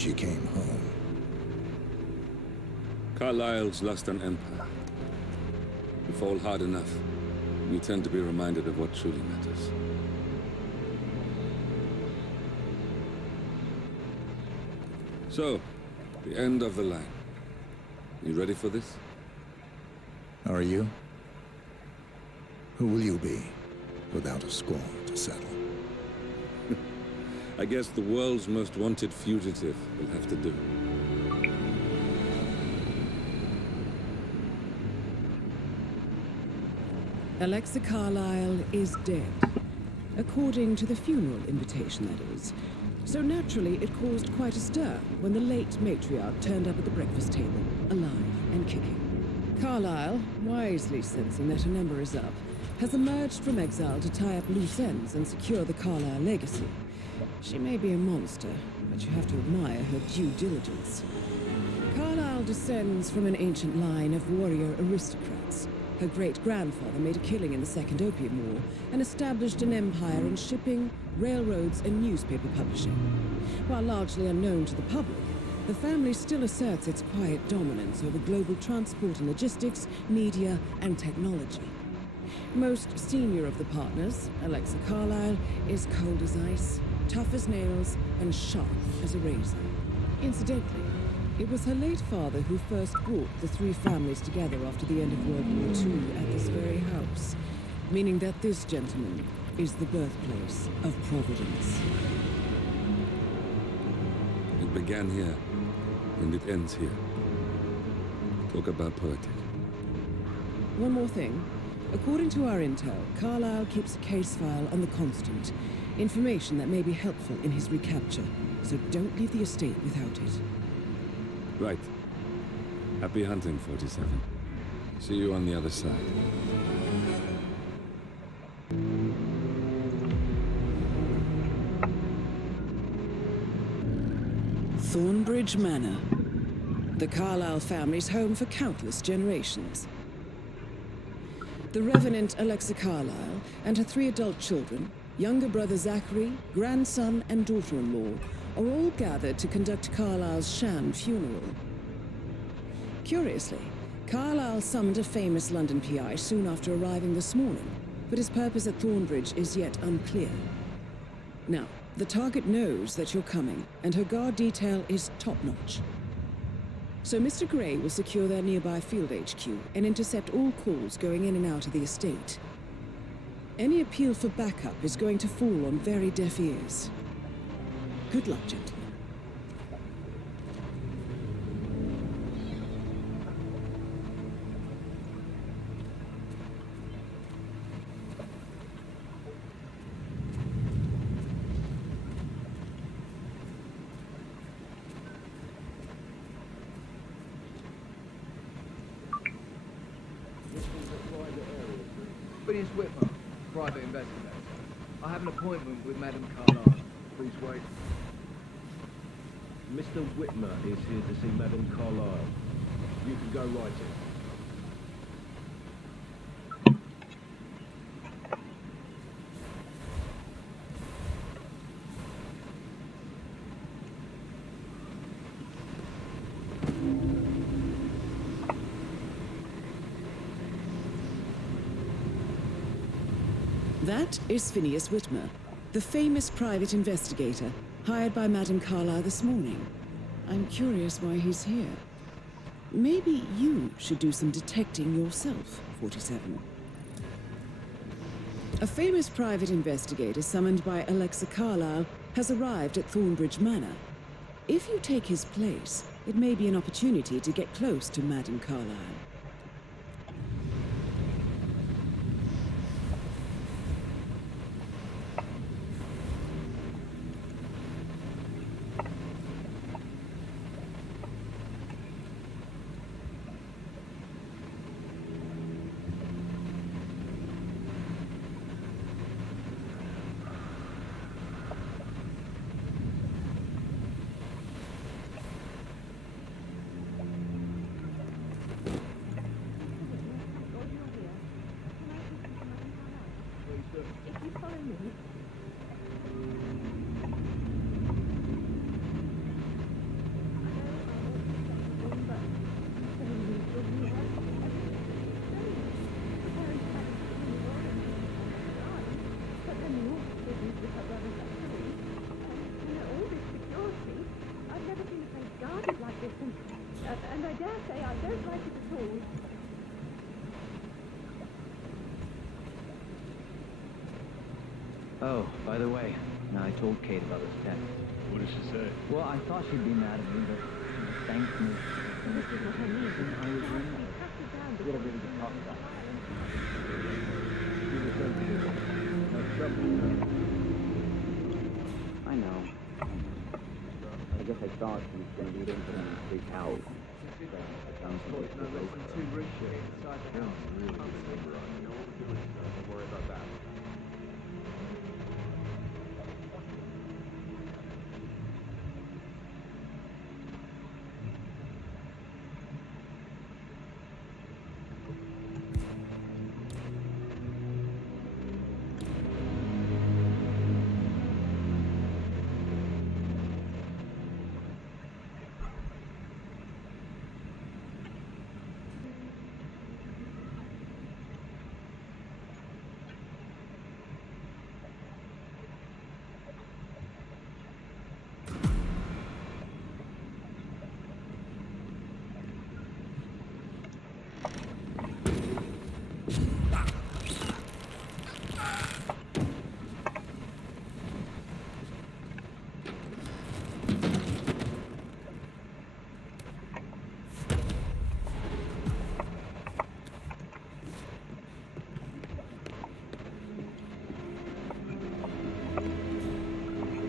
she came home. Carlyle's lost an empire. You fall hard enough, you tend to be reminded of what truly matters. So, the end of the line. You ready for this? Are you? Who will you be, without a score to settle? I guess the world's most wanted fugitive will have to do. Alexa Carlyle is dead. According to the funeral invitation, that is. So naturally, it caused quite a stir when the late matriarch turned up at the breakfast table, alive and kicking. Carlyle, wisely sensing that her number is up, has emerged from exile to tie up loose ends and secure the Carlyle legacy. She may be a monster, but you have to admire her due diligence. Carlyle descends from an ancient line of warrior aristocrats. Her great-grandfather made a killing in the Second Opium War and established an empire in shipping, railroads, and newspaper publishing. While largely unknown to the public, the family still asserts its quiet dominance over global transport and logistics, media, and technology. Most senior of the partners, Alexa Carlyle, is cold as ice, tough as nails, and sharp as a razor. Incidentally, it was her late father who first brought the three families together after the end of World War II at this very house, meaning that this gentleman is the birthplace of Providence. It began here, and it ends here. Talk about poetic. One more thing. According to our intel, Carlyle keeps a case file on the Constant. Information that may be helpful in his recapture, so don't leave the estate without it. Right. Happy hunting, 47. See you on the other side. Thornbridge Manor. The Carlyle family's home for countless generations. The Revenant Alexa Carlyle and her 3 adult children, younger brother Zachary, grandson, and daughter-in-law, are all gathered to conduct Carlyle's sham funeral. Curiously, Carlyle summoned a famous London PI soon after arriving this morning, but his purpose at Thornbridge is yet unclear. Now, the target knows that you're coming, and her guard detail is top-notch. So Mr. Gray will secure their nearby field HQ and intercept all calls going in and out of the estate. Any appeal for backup is going to fall on very deaf ears. Good luck, gentlemen. Phineas Whitmer, private investigator. I have an appointment with Madame Carlyle. Please wait. Mr. Whitmer is here to see Madame Carlyle. You can go right in. That is Phineas Whitmer, the famous private investigator hired by Madame Carlyle this morning. I'm curious why he's here. Maybe you should do some detecting yourself, 47. A famous private investigator summoned by Alexa Carlyle has arrived at Thornbridge Manor. If you take his place, it may be an opportunity to get close to Madame Carlyle. And I dare say I don't like it at all. Oh, by the way, I told Kate about this text. What did she say? Well, I thought she'd be mad at me, but she thanked me. And this is what I need. I was in there. We had a really good talk about it. I know. I guess I thought she was going to be into them and freak out. That sounds like it's no less than 2 rooms inside the house. Don't worry about that.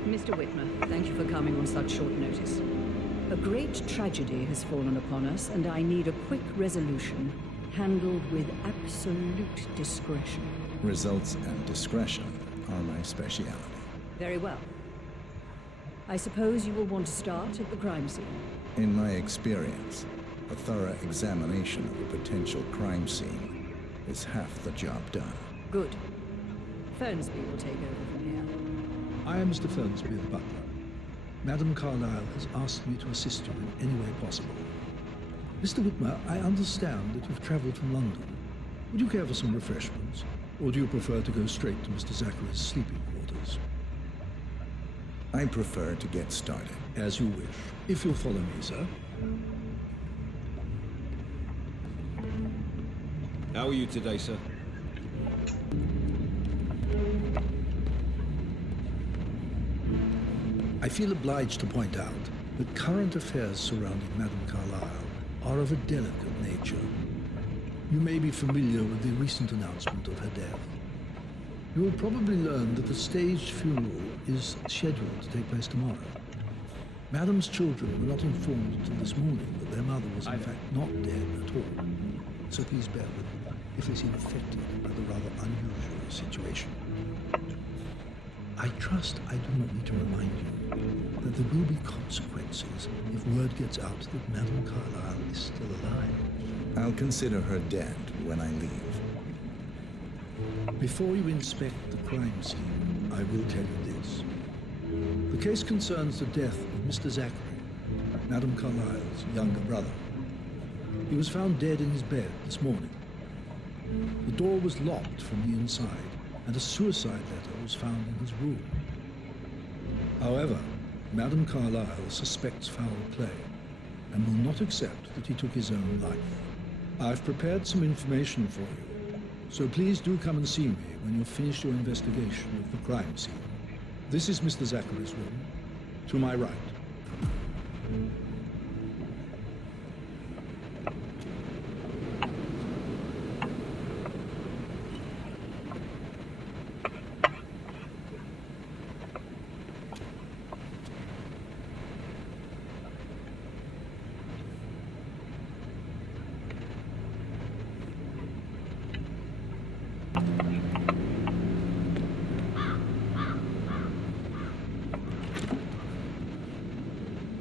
Mr. Whitmer, thank you for coming on such short notice. A great tragedy has fallen upon us, and I need a quick resolution, handled with absolute discretion. Results and discretion are my speciality. Very well. I suppose you will want to start at the crime scene. In my experience, a thorough examination of a potential crime scene is half the job done. Good. Fernsby will take over from here. I am Mr. Fernsby, the butler. Madame Carlyle has asked me to assist you in any way possible. Mr. Whitmer, I understand that you've travelled from London. Would you care for some refreshments? Or do you prefer to go straight to Mr. Zachary's sleeping quarters? I prefer to get started. As you wish. If you'll follow me, sir. How are you today, sir? I feel obliged to point out that current affairs surrounding Madame Carlyle are of a delicate nature. You may be familiar with the recent announcement of her death. You will probably learn that the staged funeral is scheduled to take place tomorrow. Madame's children were not informed until this morning that their mother was in fact not dead at all. So please bear with me if they seem affected by the rather unusual situation. I trust I do not need to remind you that there will be consequences if word gets out that Madame Carlyle is still alive. I'll consider her dead when I leave. Before you inspect the crime scene, I will tell you this. The case concerns the death of Mr. Zachary, Madame Carlyle's younger brother. He was found dead in his bed this morning. The door was locked from the inside, and a suicide letter was found in his room. However, Madame Carlyle suspects foul play and will not accept that he took his own life. I've prepared some information for you, so please do come and see me when you've finished your investigation of the crime scene. This is Mr. Zachary's room, to my right.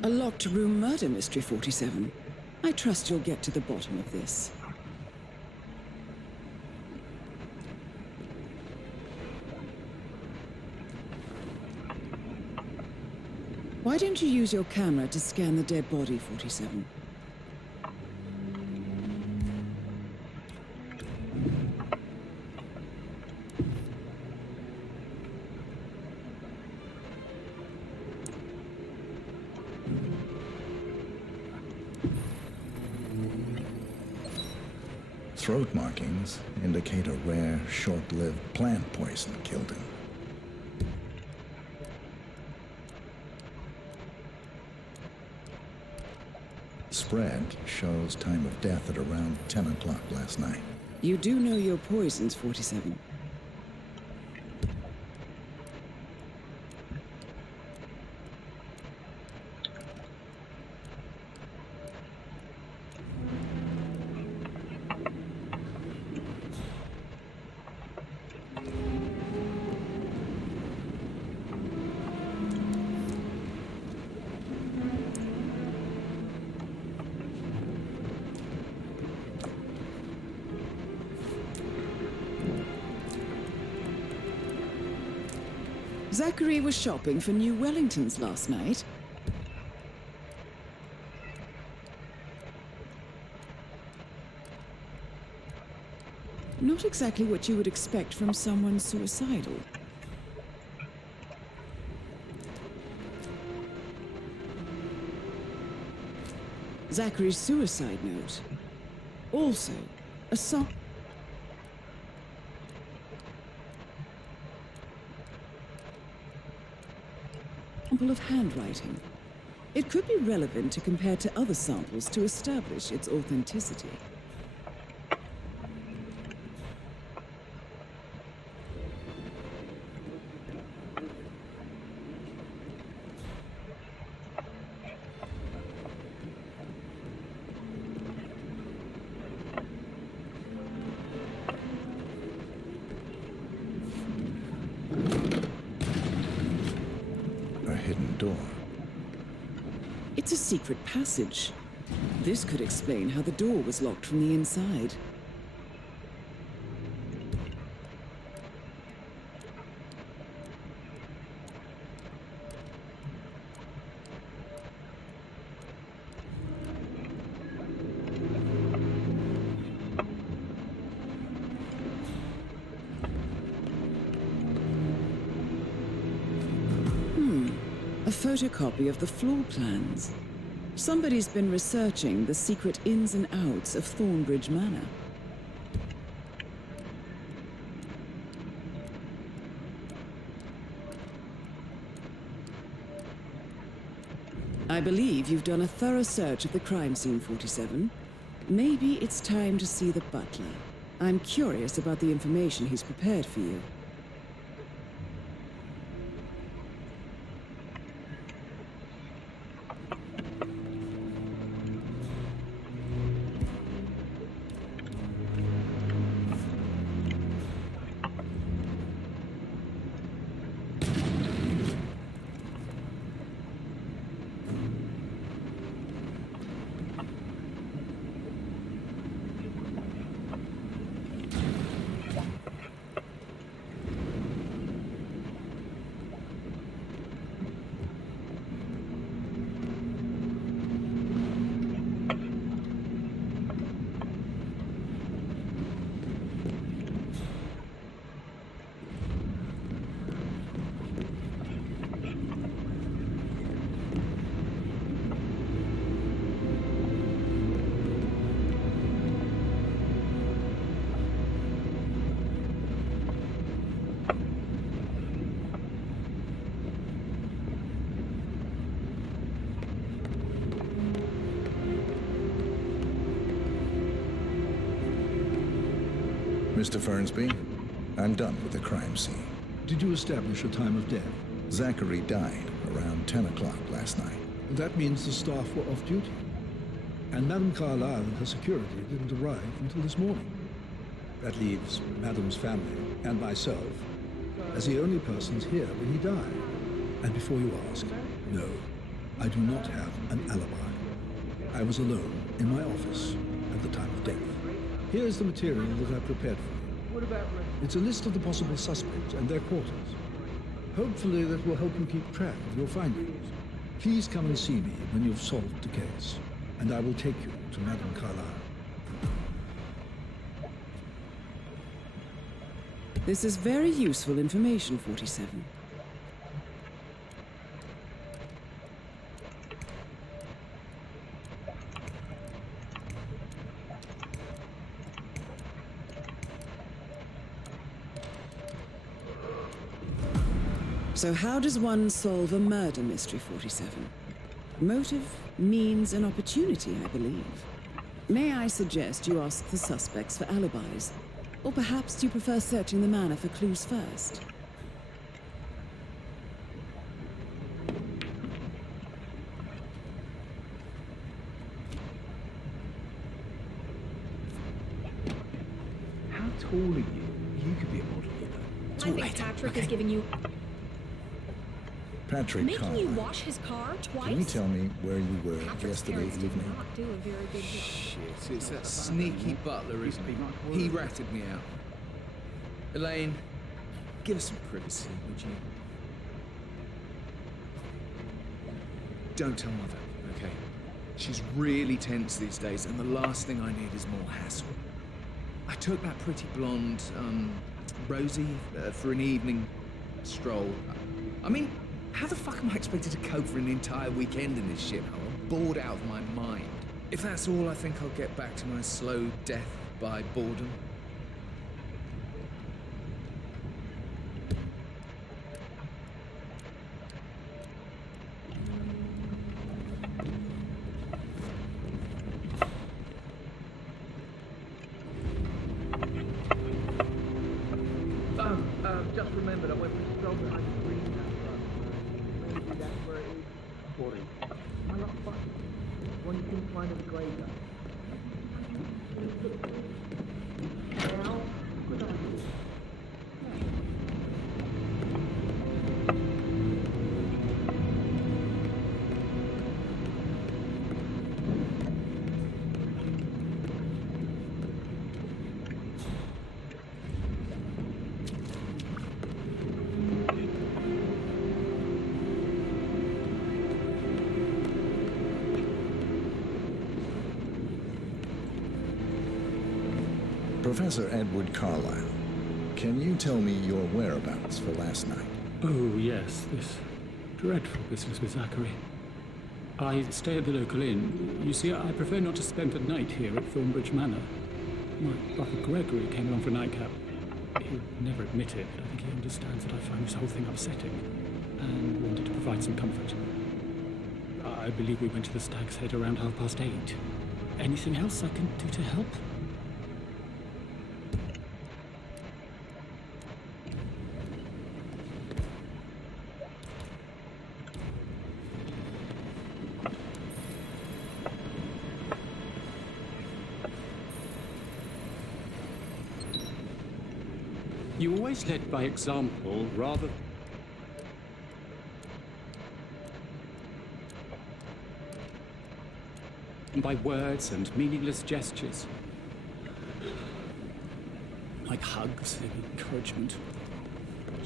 A locked room murder mystery, 47. I trust you'll get to the bottom of this. Why don't you use your camera to scan the dead body, 47? Throat markings indicate a rare, short-lived plant poison killed him. Spread shows time of death at around 10 o'clock last night. You do know your poisons, 47. Zachary was shopping for new Wellingtons last night. Not exactly what you would expect from someone suicidal. Zachary's suicide note. Also, a song. Of handwriting. It could be relevant to compare to other samples to establish its authenticity. Door. It's a secret passage. This could explain how the door was locked from the inside. A photocopy of the floor plans. Somebody's been researching the secret ins and outs of Thornbridge Manor. I believe you've done a thorough search of the crime scene, 47. Maybe it's time to see the butler. I'm curious about the information he's prepared for you. Mr. Fernsby, I'm done with the crime scene. Did you establish a time of death? Zachary died around 10 o'clock last night. That means the staff were off duty. And Madame Carlyle and her security didn't arrive until this morning. That leaves Madame's family and myself as the only persons here when he died. And before you ask, no, I do not have an alibi. I was alone in my office at the time of death. Here's the material that I prepared for you. It's a list of the possible suspects and their quarters. Hopefully that will help you keep track of your findings. Please come and see me when you've solved the case, and I will take you to Madame Carlyle. This is very useful information, 47. So how does one solve a murder mystery, 47? Motive, means, and opportunity, I believe. May I suggest you ask the suspects for alibis? Or perhaps do you prefer searching the manor for clues first? How tall are you? You could be a model, you know. I think Patrick is giving you... Patrick Making you Carlyle. wash his car twice? Can you tell me where you were Patrick's yesterday parents did evening? not do a very good job. Shit, it's that sneaky butler, isn't he? He ratted me out. Elaine, give us some privacy, would you? Don't tell Mother, okay? She's really tense these days, and the last thing I need is more hassle. I took that pretty blonde, Rosie, for an evening stroll. I mean, how the fuck am I expected to cope for an entire weekend in this shithole? I'm bored out of my mind. If that's all, I think I'll get back to my slow death by boredom. Just remembered I went for a stroll behind the green house. Maybe that's where it is. Boring. Am I not fucking? One you couldn't find in the graveyard. Now, good idea. Professor Edward Carlyle, can you tell me your whereabouts for last night? Oh, yes, this dreadful business with Zachary. I stay at the local inn. You see, I prefer not to spend the night here at Thornbridge Manor. My brother Gregory came along for a nightcap. He would never admit it, but I think he understands that I find this whole thing upsetting and wanted to provide some comfort. I believe we went to the Stag's Head around 8:30. Anything else I can do to help? You always led by example, rather... than by words and meaningless gestures. Like hugs and encouragement.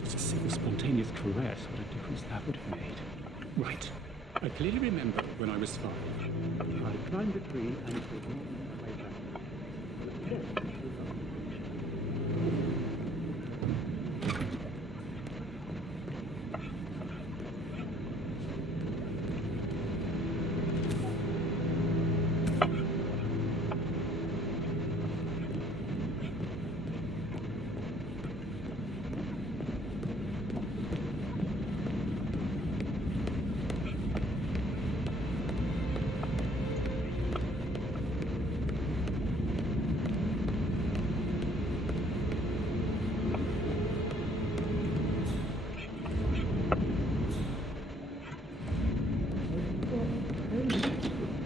Just a simple, spontaneous caress, what a difference that would have made. Right. I clearly remember when I was 5. I climbed a tree and it was not in the playground.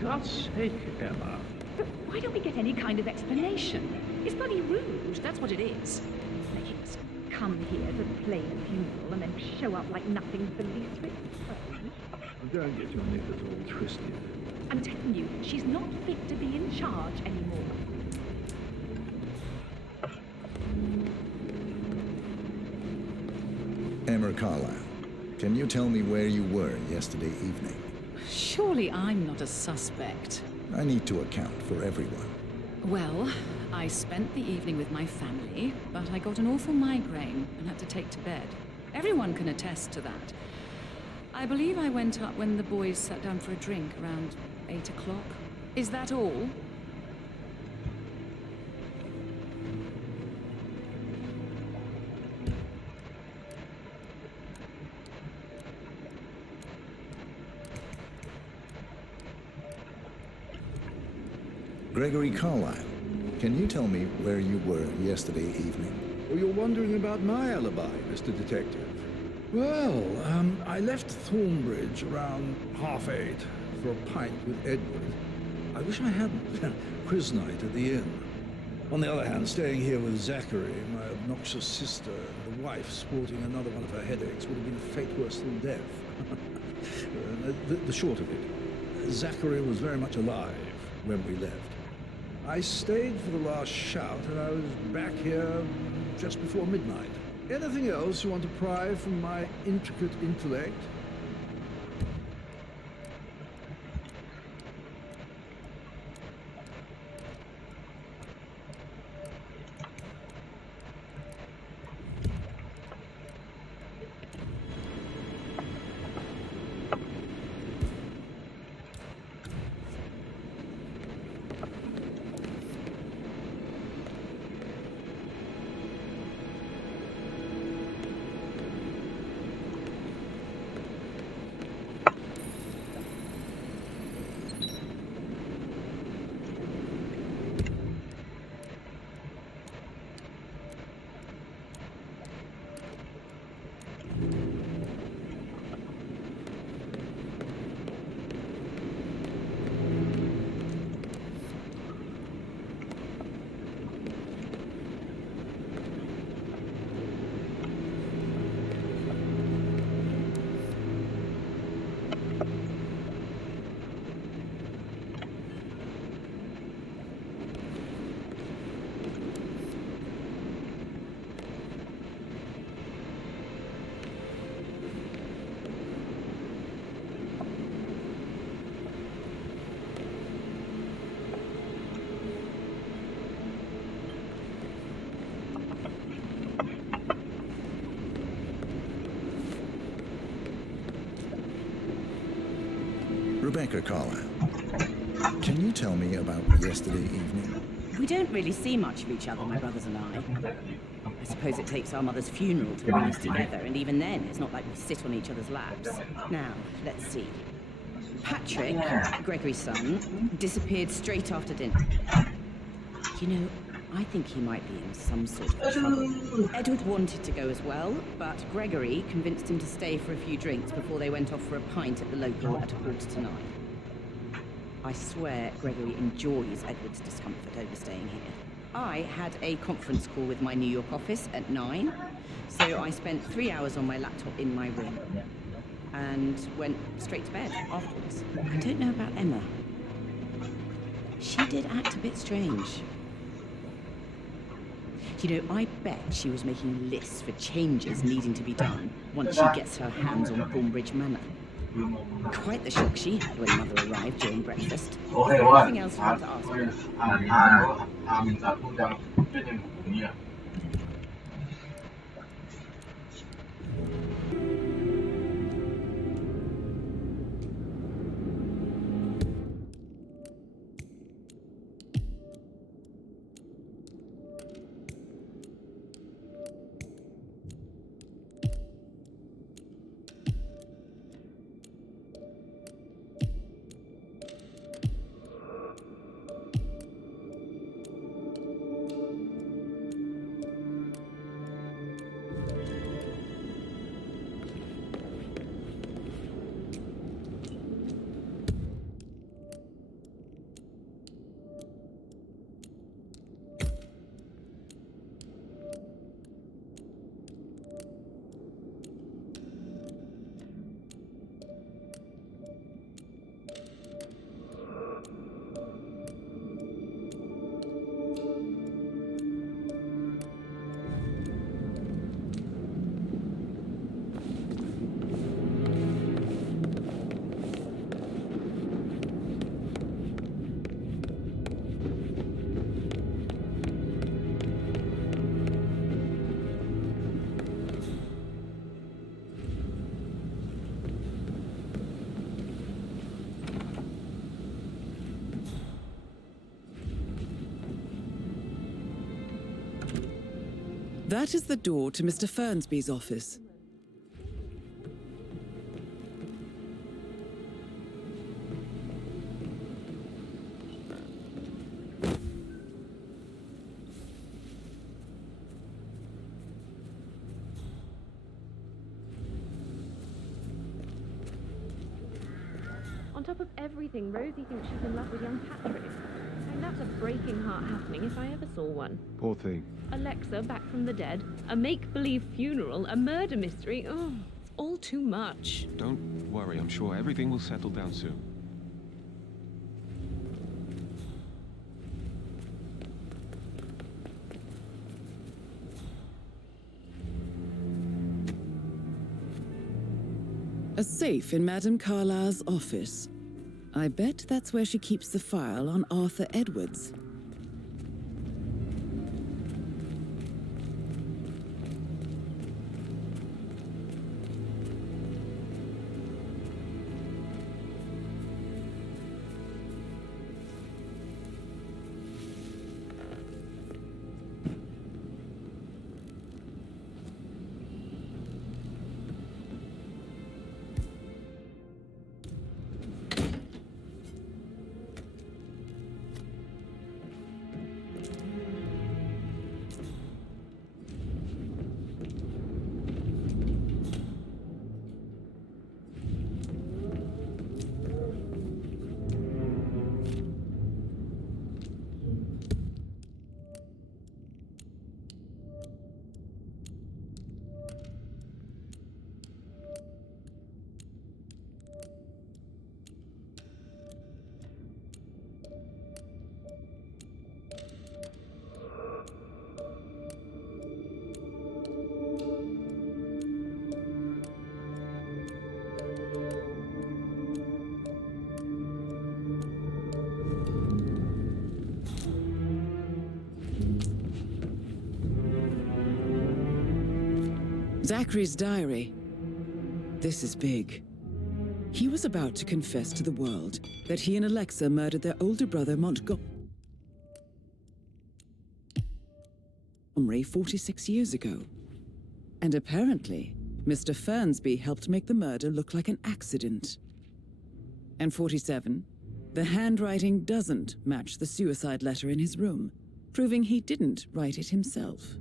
God's sake, Emma. But why don't we get any kind of explanation? It's bloody rude, that's what it is. Making us come here to play a funeral and then show up like nothing's the least bit strange. Don't get your knickers all twisted. I'm telling you, she's not fit to be in charge anymore. Emma Carlyle, can you tell me where you were yesterday evening? Surely I'm not a suspect. I need to account for everyone. Well, I spent the evening with my family, but I got an awful migraine and had to take to bed. Everyone can attest to that. I believe I went up when the boys sat down for a drink around 8 o'clock. Is that all? Gregory Carlyle, can you tell me where you were yesterday evening? Oh, you're wondering about my alibi, Mr. Detective. Well, I left Thornbridge around 8:30 for a pint with Edward. I wish I hadn't. Quiz night at the inn. On the other hand, staying here with Zachary, my obnoxious sister, and the wife sporting another one of her headaches would have been a fate worse than death. The short of it, Zachary was very much alive when we left. I stayed for the last shout, and I was back here just before midnight. Anything else you want to pry from my intricate intellect? Rebecca Carlyle, can you tell me about yesterday evening? We don't really see much of each other, my brothers and I. I suppose it takes our mother's funeral to bring us together, and even then, it's not like we sit on each other's laps. Now, let's see. Patrick, Gregory's son, disappeared straight after dinner. You know, I think he might be in some sort of trouble. Edward wanted to go as well, but Gregory convinced him to stay for a few drinks before they went off for a pint at the local at 8:45. I swear Gregory enjoys Edward's discomfort over staying here. I had a conference call with my New York office at 9, so I spent 3 hours on my laptop in my room and went straight to bed afterwards. I don't know about Emma. She did act a bit strange. You know, I bet she was making lists for changes needing to be done once she gets her hands on Thornbridge Manor. Quite the shock she had when Mother arrived during breakfast. Is there anything else you want to ask me? That is the door to Mr. Fernsby's office. On top of everything, Rosie thinks she's in love with young Patrick. And that's a breaking heart happening if I ever saw one. Poor thing. Alexa back from the dead, a make-believe funeral, a murder mystery. Oh, it's all too much. Don't worry, I'm sure everything will settle down soon. A safe in Madame Carlyle's office. I bet that's where she keeps the file on Arthur Edwards. Zachary's diary. This is big. He was about to confess to the world that he and Alexa murdered their older brother Montgomery 46 years ago. And apparently, Mr. Fernsby helped make the murder look like an accident. And 47, the handwriting doesn't match the suicide letter in his room, proving he didn't write it himself.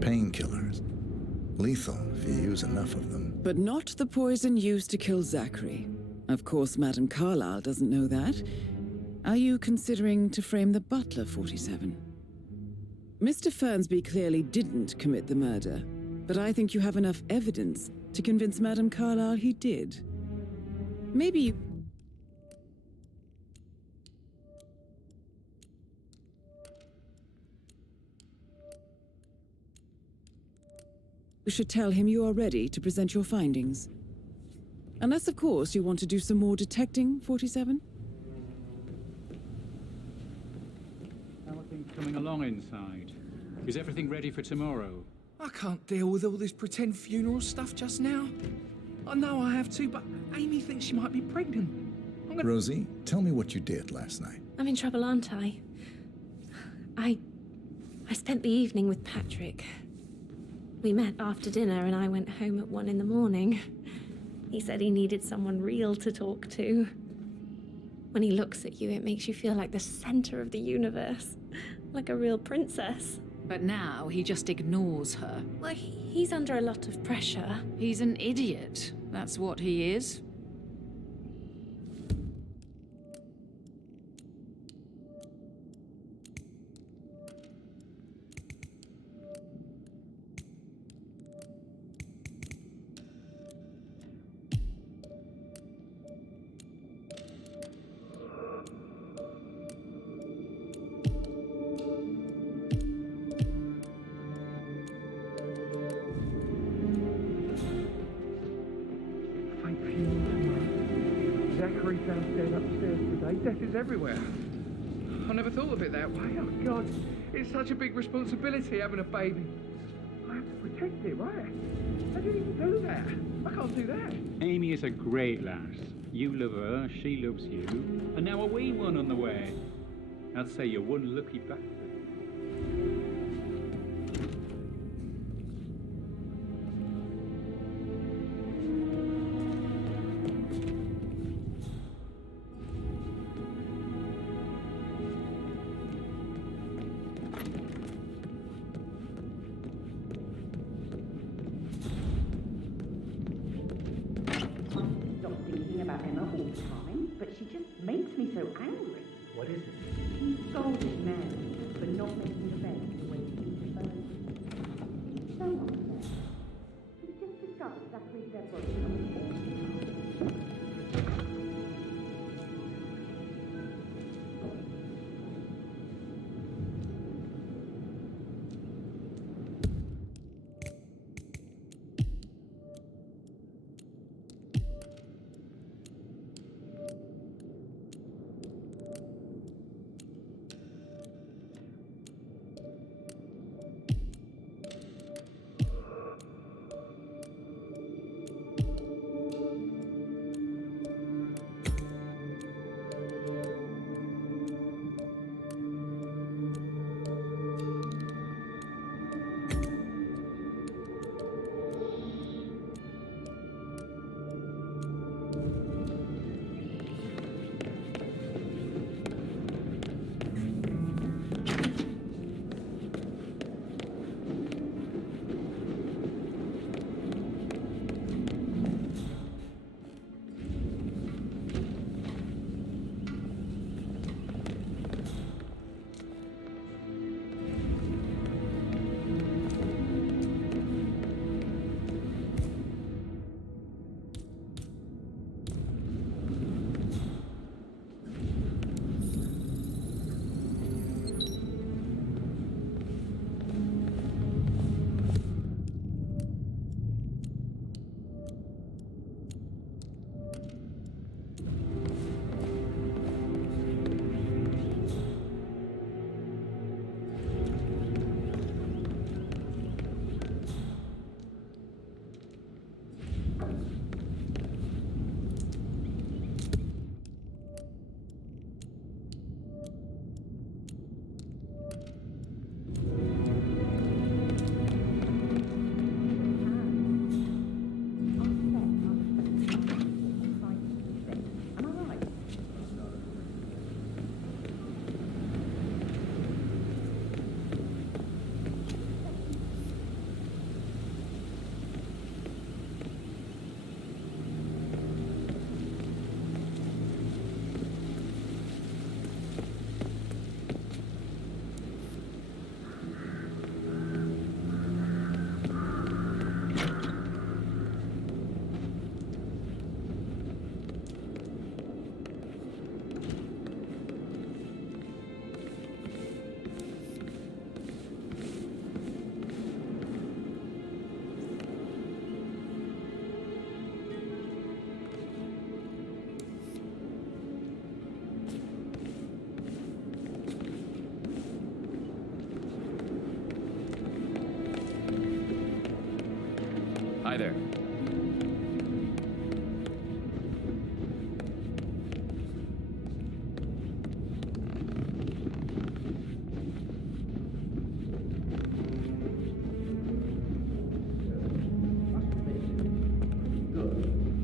Painkillers. Lethal if you use enough of them. But not the poison used to kill Zachary. Of course, Madame Carlyle doesn't know that. Are you considering to frame the butler, 47? Mr. Fernsby clearly didn't commit the murder, but I think you have enough evidence to convince Madame Carlyle he did. Maybe you... You should tell him you are ready to present your findings. Unless, of course, you want to do some more detecting, 47? How are things coming along inside? Is everything ready for tomorrow? I can't deal with all this pretend funeral stuff just now. I know I have to, but Amy thinks she might be pregnant. Rosie, tell me what you did last night. I'm in trouble, aren't I? I spent the evening with Patrick. We met after dinner and I went home at 1 in the morning. He said he needed someone real to talk to. When he looks at you, it makes you feel like the center of the universe. Like a real princess. But now he just ignores her. Well, he's under a lot of pressure. He's an idiot. That's what he is. Zachary's downstairs, upstairs today. Death is everywhere. I never thought of it that way. Oh, God. It's such a big responsibility having a baby. I have to protect it, right? I didn't even do that. I can't do that. Amy is a great lass. You love her, she loves you, and now a wee one on the way. I'd say you're one lucky bastard. Stop thinking about Emma all the time, but she just makes me so angry. What is it? She scolded Mary for not making the bed the way she preferred. It's so unfair. We just discovered Zachary's dead body coming all the time. Hi there.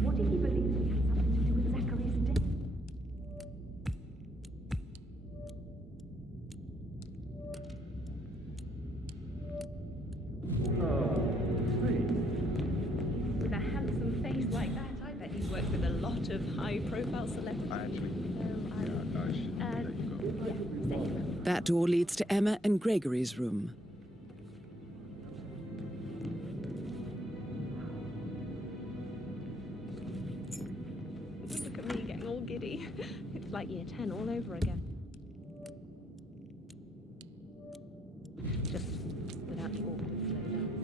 What did he believe he had something to do with Zachary's death? With a handsome face like that, I bet he's worked with a lot of high-profile celebrities. That door leads to Emma and Gregory's room. Look at me getting all giddy. It's like year 10 all over again. Just without the awkward slow dancing.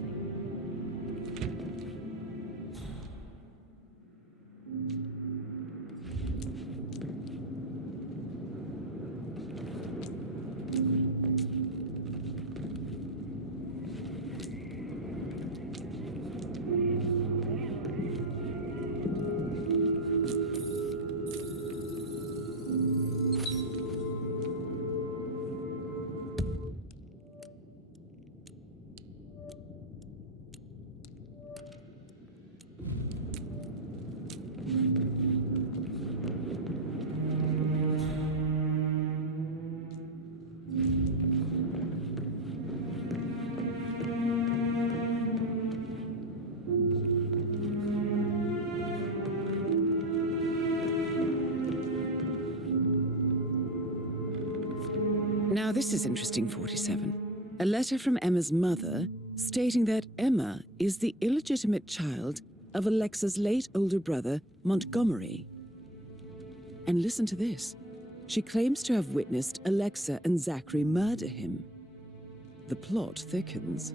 Now this is interesting, 47. A letter from Emma's mother stating that Emma is the illegitimate child of Alexa's late older brother, Montgomery. And listen to this. She claims to have witnessed Alexa and Zachary murder him. The plot thickens.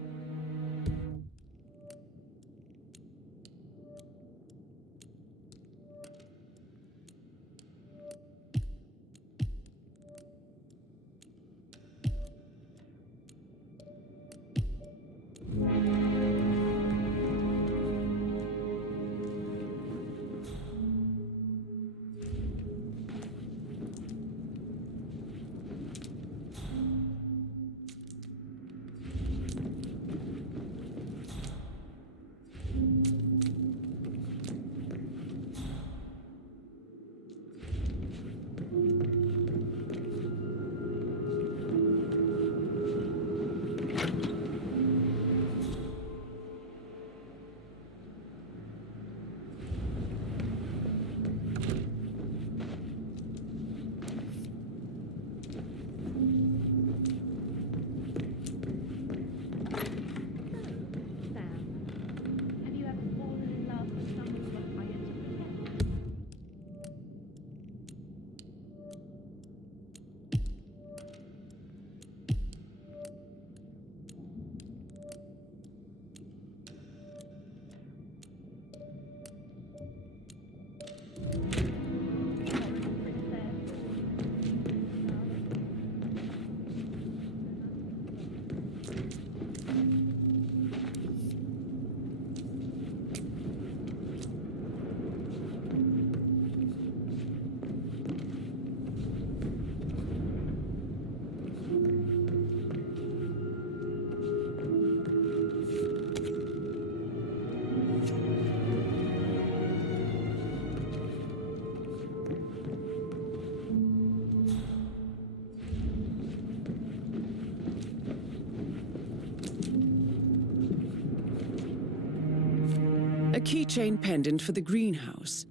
A keychain pendant for the greenhouse.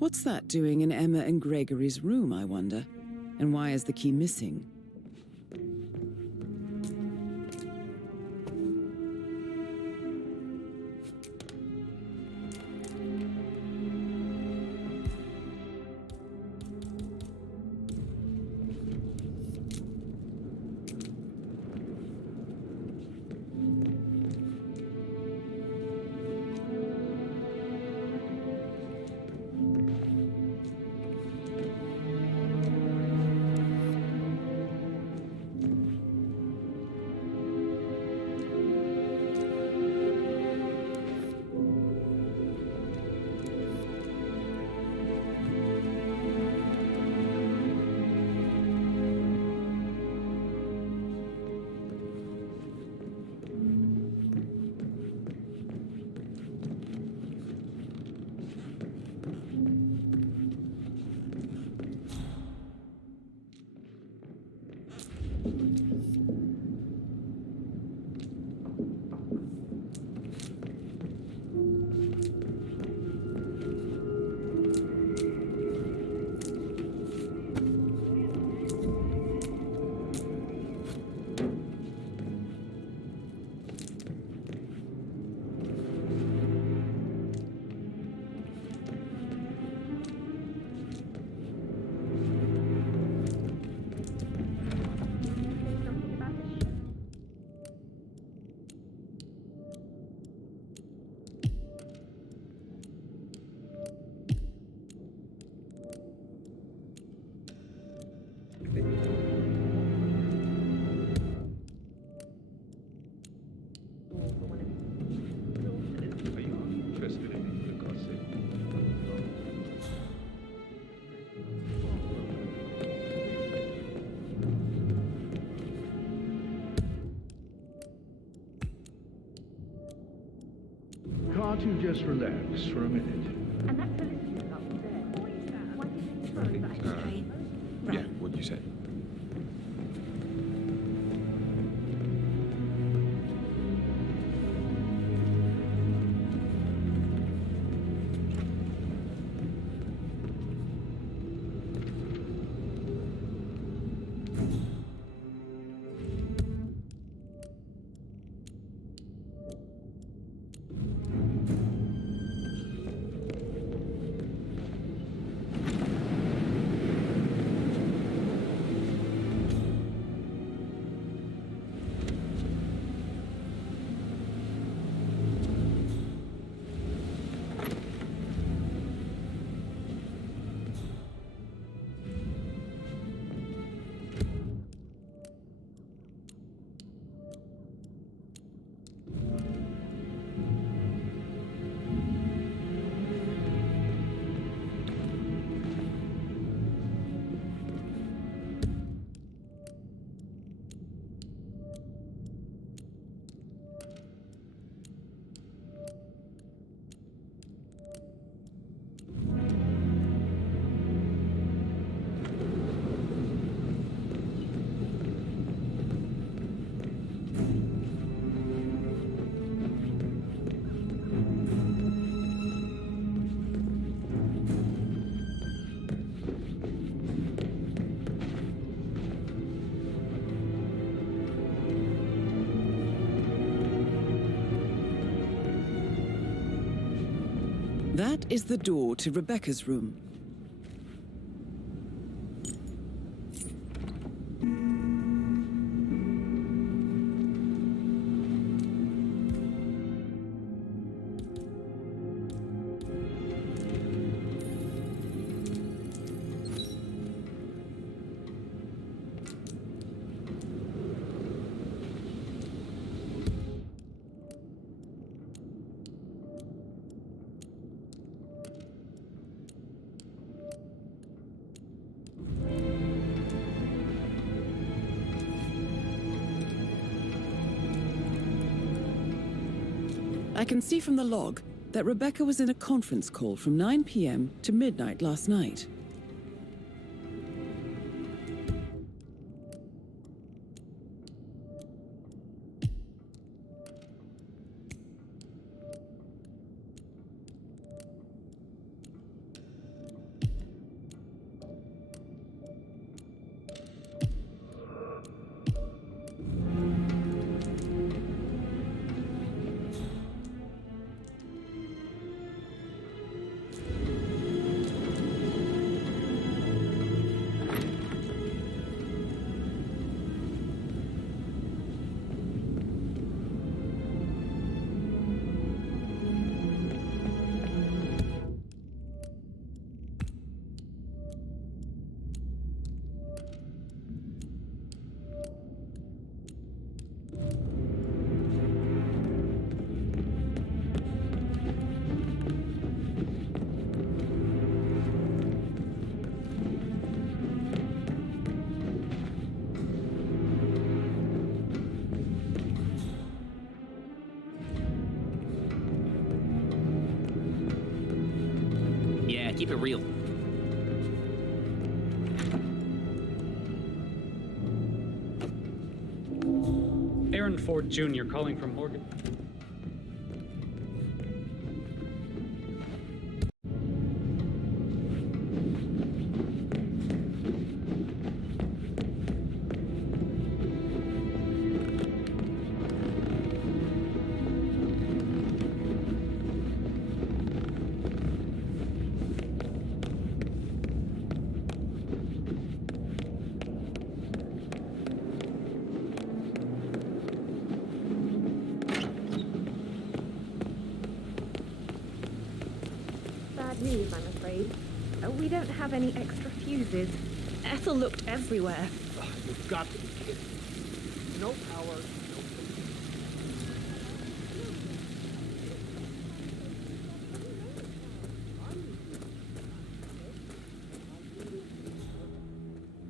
What's that doing in Emma and Gregory's room, I wonder? And why is the key missing? Can't you just relax for a minute? And that solicitor up there. Why did you throw that? Okay. Yeah, what you said. is the door to Rebecca's room. I can see from the log that Rebecca was in a conference call from 9 p.m. to midnight last night. Keep it real. Aaron Ford Jr. calling from Morgan. News, I'm afraid. We don't have any extra fuses. Ethel looked everywhere. Oh, you've got to be kidding. No power,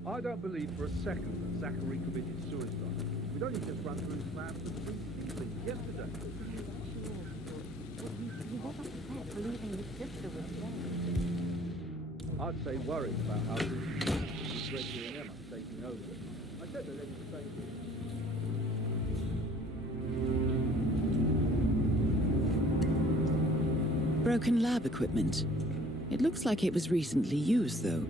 no I don't believe for a second that Zachary committed suicide. We'd only just run through his plans and things yesterday. I'd say worried about how Gregory and Emma taking over. I said they're ready to stay here. Broken lab equipment. It looks like it was recently used, though.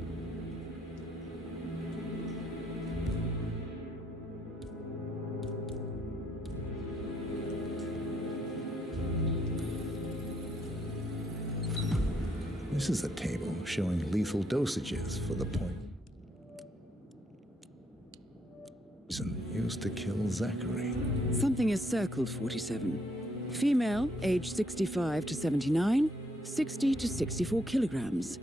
This is a table showing lethal dosages for the poison used to kill Zachary. Something is circled 47. Female, age 65 to 79, 60 to 64 kilograms.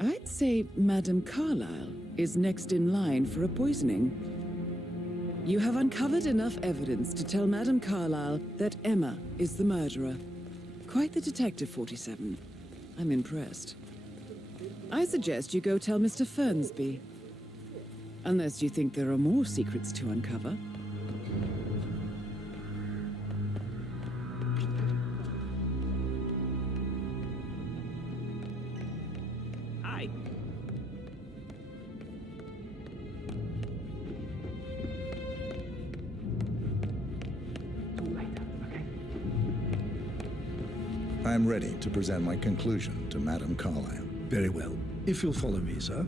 I'd say Madame Carlyle is next in line for a poisoning. You have uncovered enough evidence to tell Madame Carlyle that Emma is the murderer. Quite the detective, 47. I'm impressed. I suggest you go tell Mr. Fernsby. Unless you think there are more secrets to uncover. Hi. I'm ready to present my conclusion to Madame Carlyle. Very well. If you'll follow me, sir.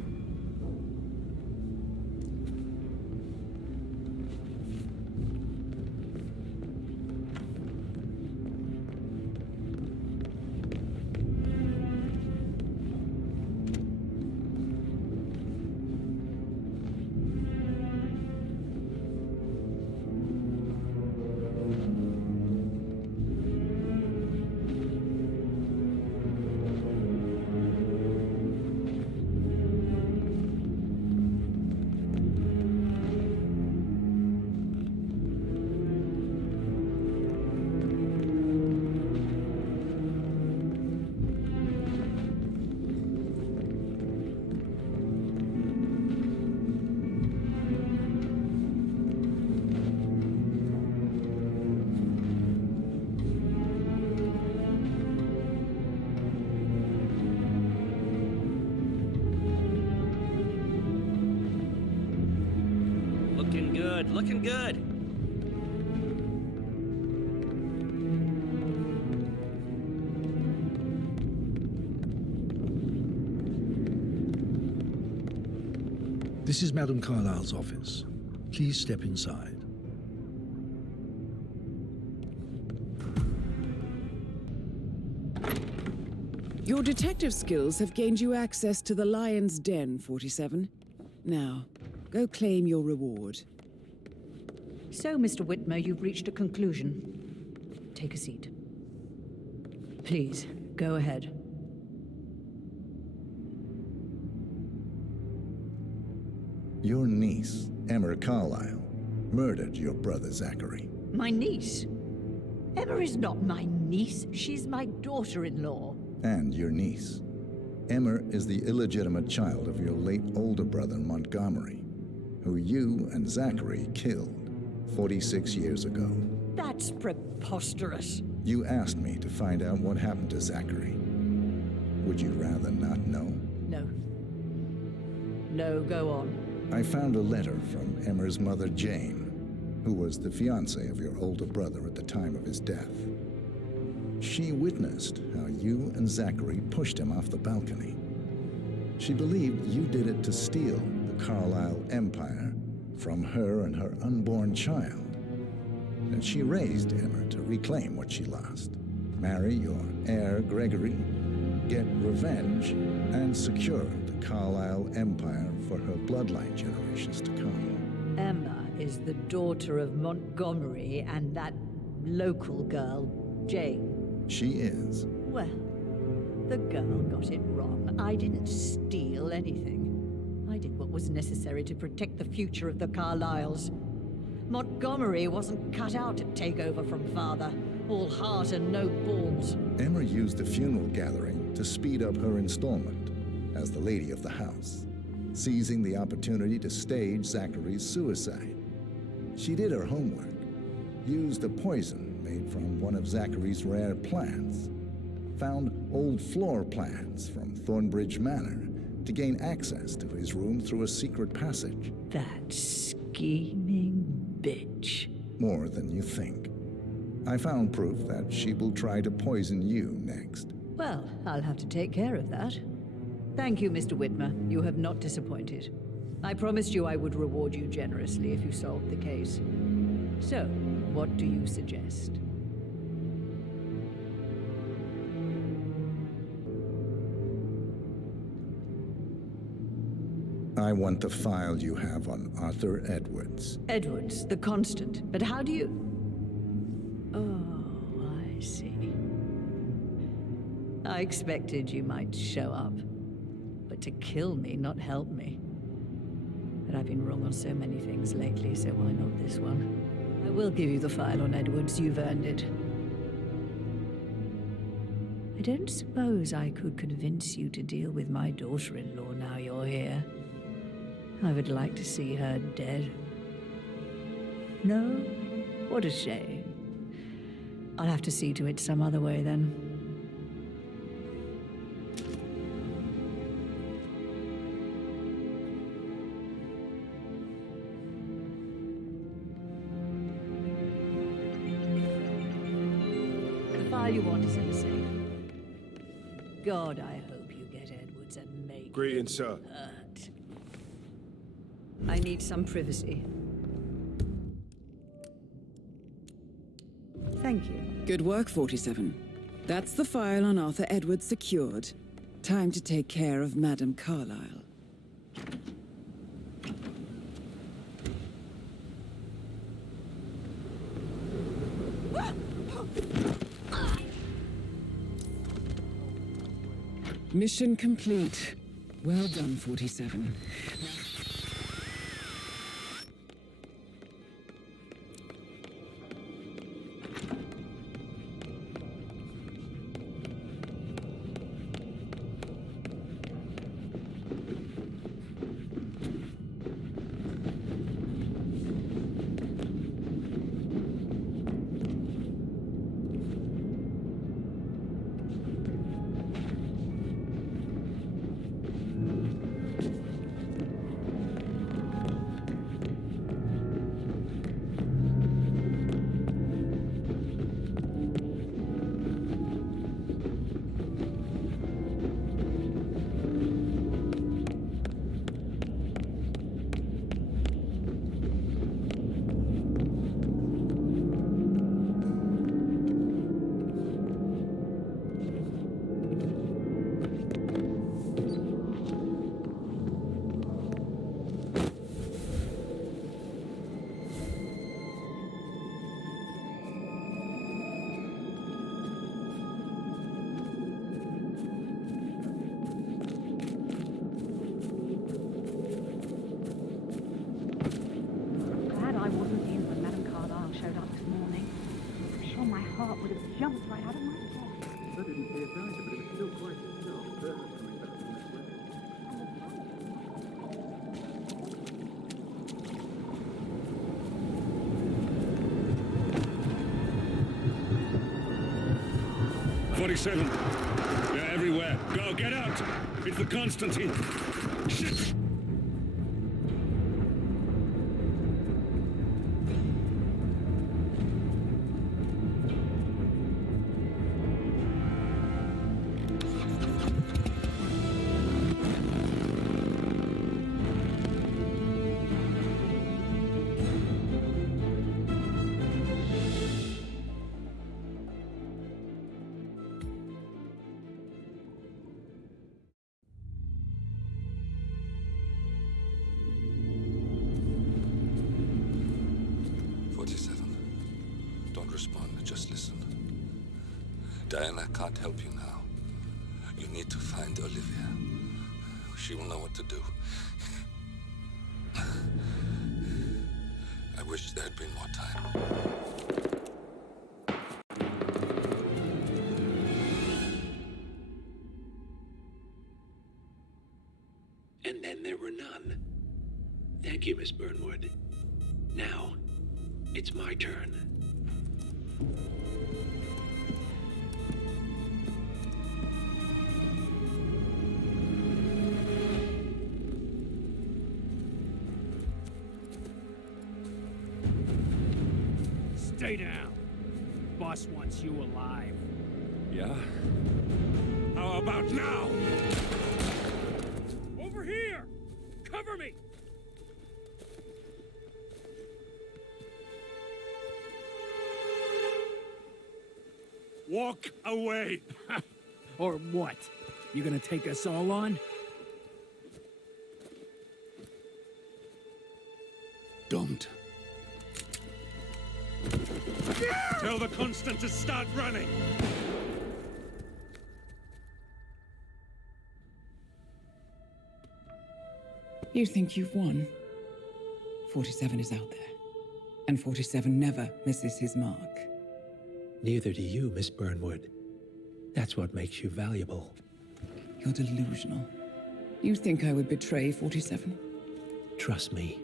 Looking good, looking good. This is Madame Carlyle's office. Please step inside. Your detective skills have gained you access to the Lion's Den, 47. Now, go claim your reward. So, Mr. Whitmer, you've reached a conclusion. Take a seat. Please, go ahead. Your niece, Emma Carlyle, murdered your brother Zachary. My niece? Emma is not my niece. She's my daughter-in-law. And your niece. Emma is the illegitimate child of your late older brother Montgomery, who you and Zachary killed 46 years ago. That's preposterous. You asked me to find out what happened to Zachary. Would you rather not know? No. No, go on. I found a letter from Emma's mother, Jane, who was the fiancée of your older brother at the time of his death. She witnessed how you and Zachary pushed him off the balcony. She believed you did it to steal the Carlyle empire from her and her unborn child. And she raised Emma to reclaim what she lost, marry your heir Gregory, get revenge, and secure the Carlyle empire for her bloodline generations to come. Emma is the daughter of Montgomery and that local girl, Jane. She is. Well, the girl got it wrong. I didn't steal anything. I did what was necessary to protect the future of the Carlyles. Montgomery wasn't cut out to take over from father. All heart and no balls. Emma used the funeral gathering to speed up her installment as the lady of the house, seizing the opportunity to stage Zachary's suicide. She did her homework, used a poison made from one of Zachary's rare plants, found old floor plans from Thornbridge Manor to gain access to his room through a secret passage. That scheming bitch. More than you think. I found proof that she will try to poison you next. Well, I'll have to take care of that. Thank you, Mr. Whitmer. You have not disappointed. I promised you I would reward you generously if you solved the case. So, what do you suggest? I want the file you have on Arthur Edwards. Edwards, the Constant. But how do you... Oh, I see. I expected you might show up. But to kill me, not help me. But I've been wrong on so many things lately, so why not this one? I will give you the file on Edwards. You've earned it. I don't suppose I could convince you to deal with my daughter-in-law now you're here. I would like to see her dead. No? What a shame. I'll have to see to it some other way then. The file you want is in the safe. God, I hope you get Edwards and make Greetings, sir. hurt. I need some privacy. Thank you. Good work, 47. That's the file on Arthur Edwards secured. Time to take care of Madame Carlyle. Mission complete. Well done, 47. heart would have jumped right out of my head. I didn't see it either, but it was still quite a sharp turn coming back from this way. 47. They're everywhere. Go, get out! It's the Constantine. Shit! Don't respond, just listen. Diana can't help you now. You need to find Olivia. She will know what to do. I wish there had been more time. And then there were none. Thank you, Miss Burnwood. Now, it's my turn. Stay down. Boss wants you alive. Yeah? How about now? Over here! Cover me! Walk away! Or what? You gonna take us all on? Don't. Tell the Constant to start running! You think you've won? 47 is out there. And 47 never misses his mark. Neither do you, Miss Burnwood. That's what makes you valuable. You're delusional. You think I would betray 47? Trust me,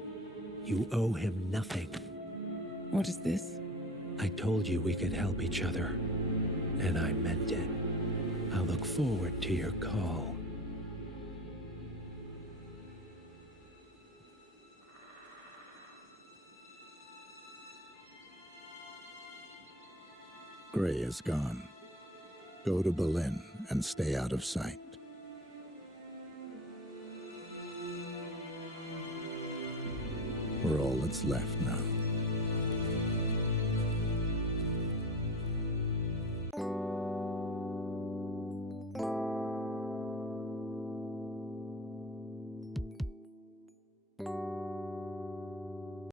you owe him nothing. What is this? I told you we could help each other, and I meant it. I'll look forward to your call. Gray is gone. Go to Berlin and stay out of sight. We're all that's left now.